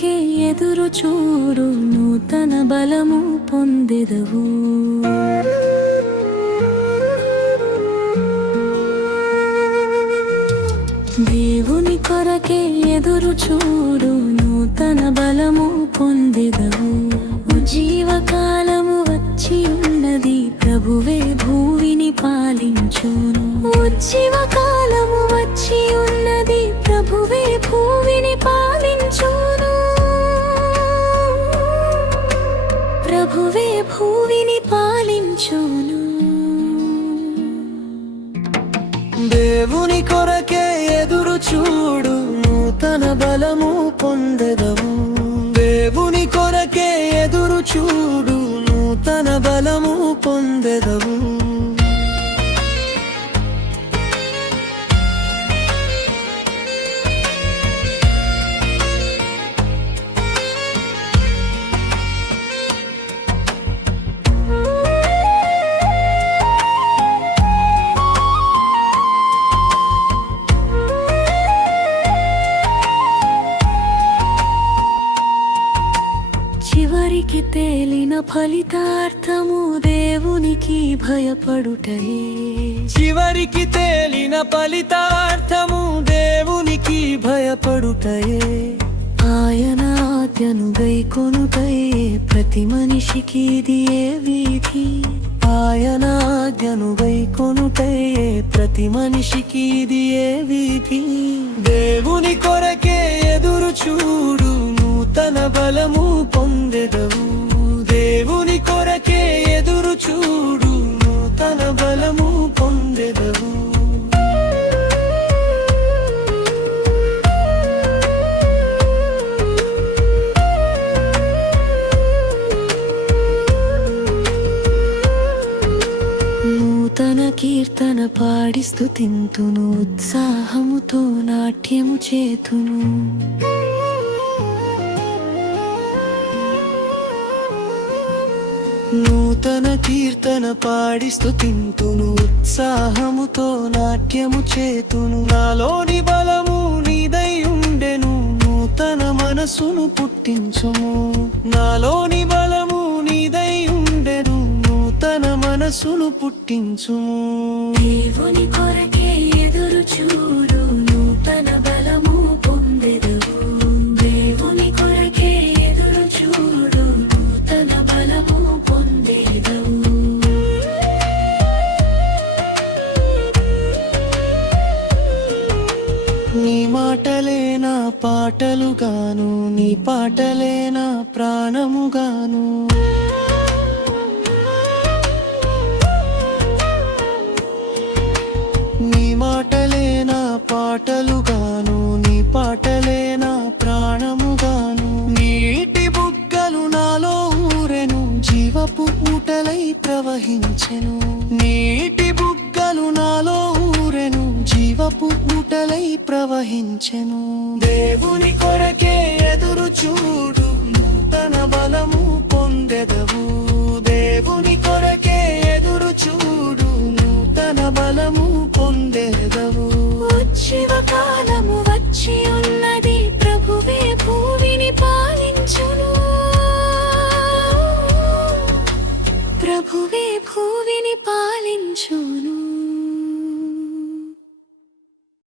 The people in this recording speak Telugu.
కొరకే ఎదురు చూడు, నూతన బలము పొందెదవు. దేవుని కొరకే ఎదురు చూడు, నూతన బలము పొందెదవు. జీవకాలము వచ్చి ఉన్నది, ప్రభువే భూమిని పాలించును. ఉజ్జీవకాలము వచ్చి ఉన్నది, ప్రభువే భూమిని పాలించును. ప్రభువే భూమిని పాలించును. దేవుని కొరకే ఎదురు చూడు, నూతన బలము పొందెదవు. దేవుని కొరకే ఎదురు చూడు, నూతన బలము పొందెదవు. చివరికి తేలిన ఫలితార్థము దేవునికి భయపడుటయే. చివరికి తేలిన ఫలితార్థము దేవునికి భయపడుటయే. ఆయన ఆజ్ఞను గైకొనుటయే ప్రతి మనిషికి ఇది ఏ వీధి. ఆయన ఆజ్ఞను గైకొనుటయే ప్రతి మనిషికి ఇది ఏ వీధి. దేవుని కొరకే ఎదురు చూడు, నూతన బలము పొందెదవు. దేవుని కొరకే ఎదురు చూడు, నూతన బలము పొందెదవు. నూతన కీర్తన పాడి స్తుతింతును, ఉత్సాహముతో నాట్యము చేతును. నూతన కీర్తన పాడి స్తుతింతును, ఉత్సాహముతో నాట్యము చేతును. నాలోని బలము నీదై ఉండెను, నూతన మనసును పుట్టించుము. నాలోని బలము నీదై ఉండెను, నూతన మనసును పుట్టించుము. దేవుని కొరకే ఎదురు చూడు, నూతన బలము పొందెదవు. దేవుని కొరకే ఎదురు చూడు, నూతన బలము పొందెదవు. నీ మాటలే నా పాటలుగాను, నీ పాటలే నా ప్రాణముగాను. నీ మాటలే నా పాటలుగాను, నీ పాటలే నా ప్రాణముగాను. నీటి బుగ్గలు నాలో ఊరెను, జీవపు ఊటలై ప్రవహించెను. నీటి బుగ్గలు నాలో ఊరెను, జీవపు ఊటలై ప్రవహించెను. దేవుని కొరకే ఎదురు చూడు, నూతన బలము పొందెదవు. దేవుని కొరకే ఎదురు చూడు, నూతన బలము పొందెదవు. ఉజ్జీవకాలము వచ్చి ఉన్నది, ప్రభువే భూమిని పాలించును. ప్రభువే భూమిని పాలించును.